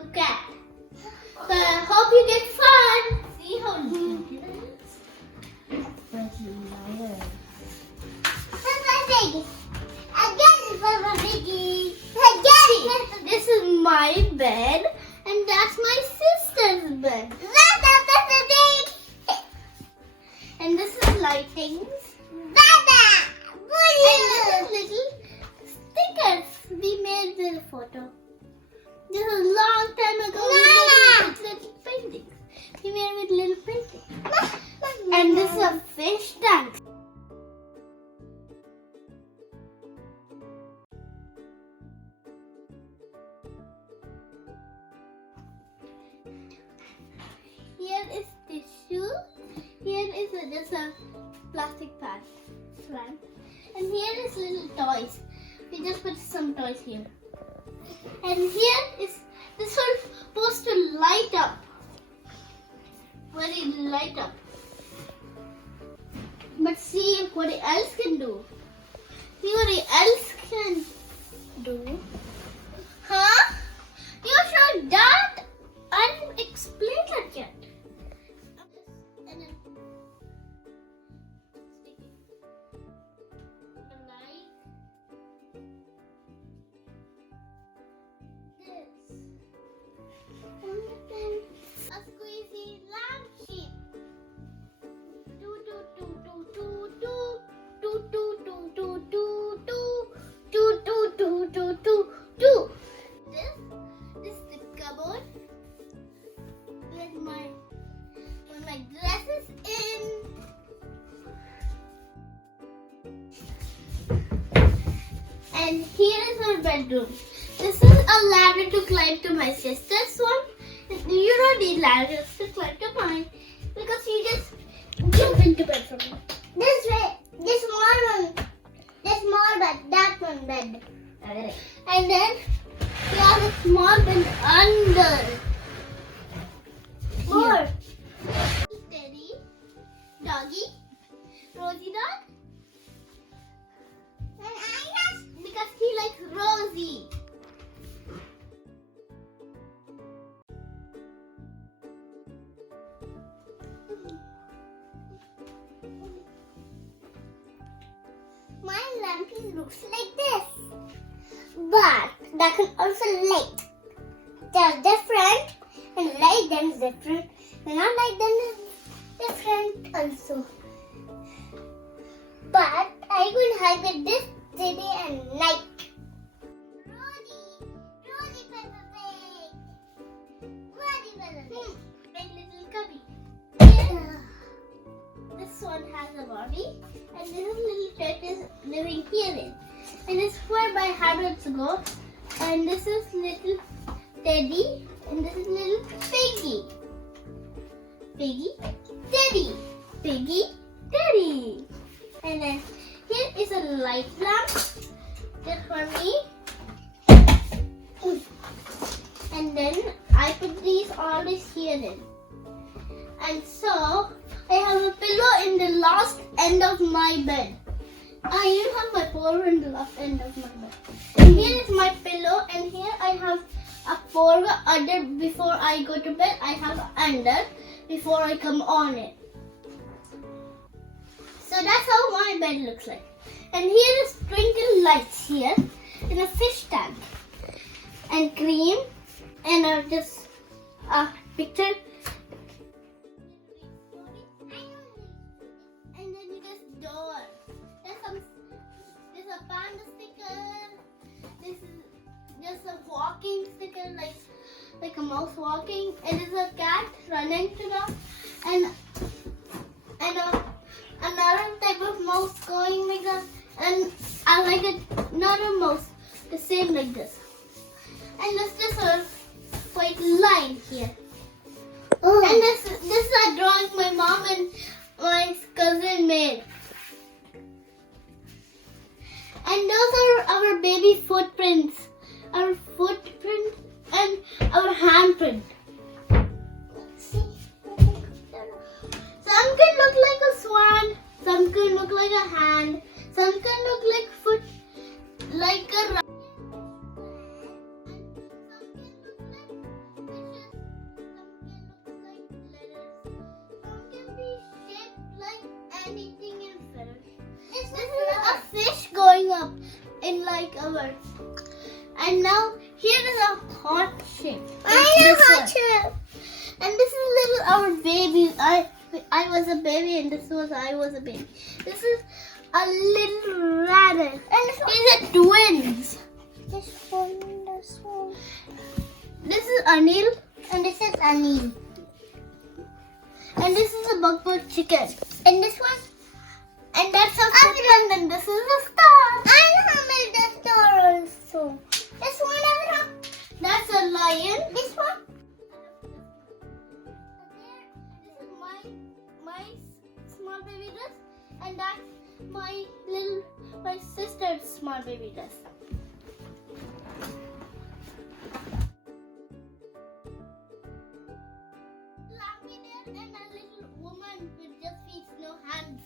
look at. So I hope you get fun. See how little it is. That's liar. This is my bed and that's my sister's bed. And this is lightings. And this is little stickers. We made the photo. This was a long time ago. We made little paintings. We made with little paintings. And this is a fish tank. Here is tissue. Here is just a plastic pad. And here is little toys. We just put some toys here. And here is this one supposed to light up. Very light up. But see what it else can do. See what it else can do. Huh? You showed that? I didn't explain that yet. And then stick it. Like this. And then a squeezy lampshade. Do do do do do do do do do do do do do do do do. This is the cupboard with my dresses in. And here is our bedroom. This is a ladder to climb to my sister's one. You don't need ladders to climb to mine because you just jump into bed from me. This way, this small one, this small bed, that one bed. And then we have a small bed under. More. Teddy, doggy, Rosie dog. And Ayana because he likes Rosie. My lamp looks like this. But that can also light. They're different and light them is different. And not light them is different also. But I will hide with this day and night. Rosie Peppa Pig. Rosie Peppa Pig. My little cubby. Yeah. This one has a body and this little pet is living here in. And this is where my habits go. And this is little Teddy and this is little Piggy. Piggy, Teddy. Piggy, Teddy. And then here is a light lamp just for me. And then I put these always here in. And so I have a pillow in the last end of my bed. I even have my pillow in the last end of my bed. And here is my pillow and here I have a four under before I go to bed. I have under before I come on it. So that's how my bed looks like. And here is twinkle lights here in a fish tank. And cream and just a picture. And then you just door. There's a panda sticker. This is just a walking sticker like a mouse walking. And there's a cat running to the and another type of mouse going like that. And I like another mouse the same like this. And there's just a white line here. Oh. And this is a drawing my mom and my cousin made. And those are our baby footprints. Our footprint and our handprint. See? Some can look like a swan, some can look like a hand, some can look like foot, like a rat. And some can look like a fish going up in like our. And now here is a heart shape. Heart shape. And this is little our baby. I was a baby and I was a baby. This is a little rabbit. And these are twins. This one. This is Anil. And this is Anil. And this is a bug chicken. And this one. And that's a fish. And then this is a star. I made the star also. This one, Avira. That's a lion. This one. This is my small baby dress. And that's my sister's small baby dress. And a little woman with just feet, no hands.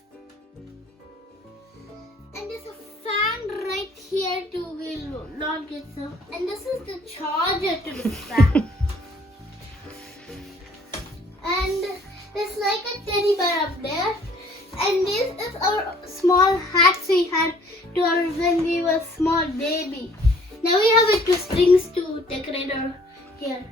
And there's a fan right here to will not get so. And this is the charger to the fan. And there's like a teddy bear up there. And this is our small hats we had to our when we were small baby. Now we have it to strings to decorate our hair.